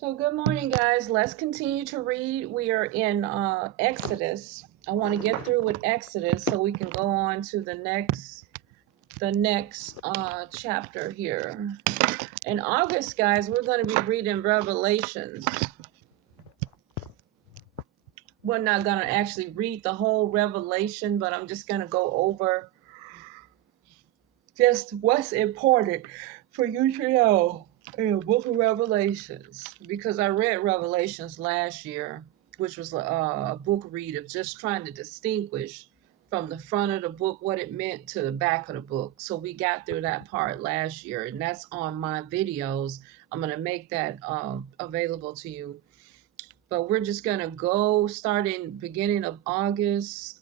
So good morning, guys. Let's continue to read. We are in Exodus. I want to get through with Exodus so we can go on to the next chapter here. In August, guys, we're going to be reading Revelations. We're not going to actually read the whole Revelation, but I'm just going to go over just what's important for you to know in the book of Revelations, because I read Revelations last year, which was a book read of just trying to distinguish from the front of the book what it meant to the back of the book. So we got through that part last year, and that's on my videos. I'm going to make that available to you. But we're just going to go starting beginning of August.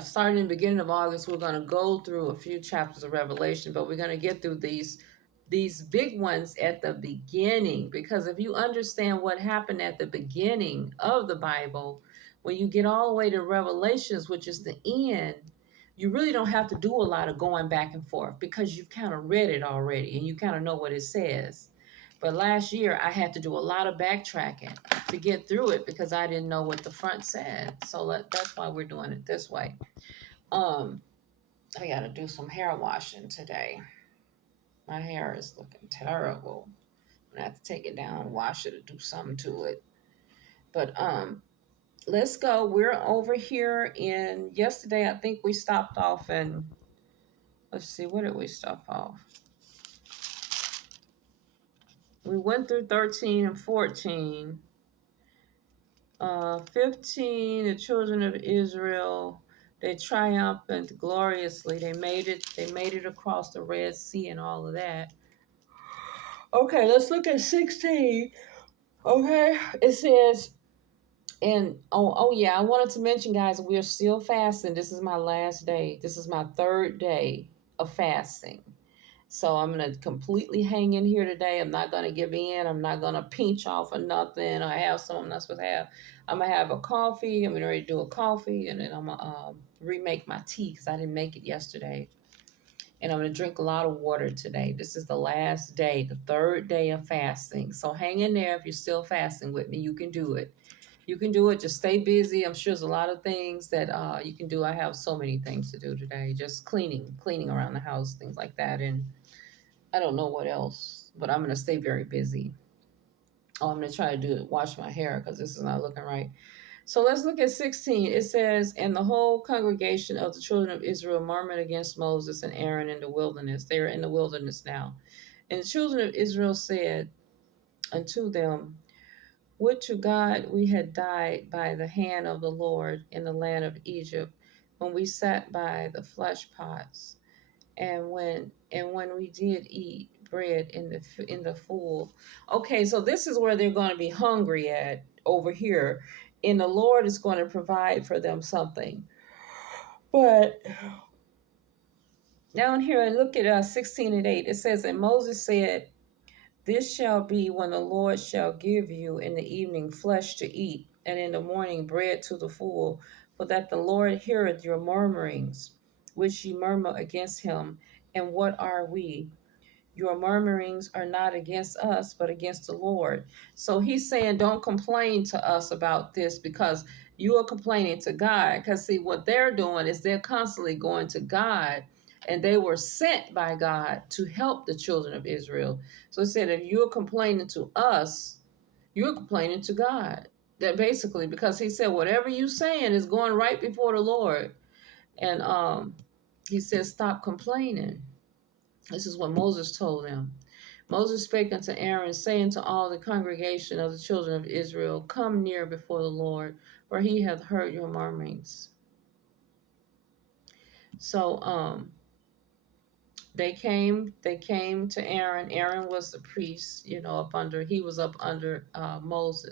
Starting in the beginning of August, we're going to go through a few chapters of Revelation, but we're going to get through these big ones at the beginning, because if you understand what happened at the beginning of the Bible, when you get all the way to Revelations, which is the end, you really don't have to do a lot of going back and forth because you've kind of read it already and you kind of know what it says. But last year, I had to do a lot of backtracking to get through it because I didn't know what the front said. So that's why we're doing it this way. I got to do some hair washing today. My hair is looking terrible. I'm going to have to take it down, wash it, or do something to it. But let's go. We're over here in, yesterday, I think we stopped off in, let's see, where did we stop off? We went through 13 and 14. 15, the children of Israel, they triumphed gloriously. They made it across the Red Sea and all of that. Okay, let's look at 16. Okay, it says, and oh yeah, I wanted to mention, guys, we are still fasting. This is my last day. This is my third day of fasting. So I'm going to completely hang in here today. I'm not going to give in. I'm not going to pinch off or nothing or have something I'm not supposed to have. I'm going to have a coffee. I'm ready to do a coffee, and then I'm going to remake my tea because I didn't make it yesterday. And I'm going to drink a lot of water today. This is the last day, the third day of fasting. So hang in there. If you're still fasting with me, you can do it. You can do it. Just stay busy. I'm sure there's a lot of things that you can do. I have so many things to do today. Just cleaning around the house, things like that. And I don't know what else, but I'm going to stay very busy. Oh, I'm going to try to wash my hair because this is not looking right. So let's look at 16. It says, and the whole congregation of the children of Israel murmured against Moses and Aaron in the wilderness. They are in the wilderness now. And the children of Israel said unto them, would to God we had died by the hand of the Lord in the land of Egypt, when we sat by the flesh pots, and when we did eat bread in the full. Okay, so this is where they're going to be hungry at over here, and the Lord is going to provide for them something. But down here, look at 16 and 8. It says, and Moses said, this shall be when the Lord shall give you in the evening flesh to eat, and in the morning bread to the full, for that the Lord heareth your murmurings, which ye murmur against him. And what are we? Your murmurings are not against us, but against the Lord. So he's saying, don't complain to us about this, because you are complaining to God. Because see, what they're doing is they're constantly going to God, and they were sent by God to help the children of Israel. So it said, if you're complaining to us, you're complaining to God. That basically, because he said, whatever you saying is going right before the Lord. And he says, stop complaining. This is what Moses told them. Moses spake unto Aaron, saying to all the congregation of the children of Israel, come near before the Lord, for he hath heard your murmurings. So they came to Aaron. Aaron was the priest, he was up under Moses.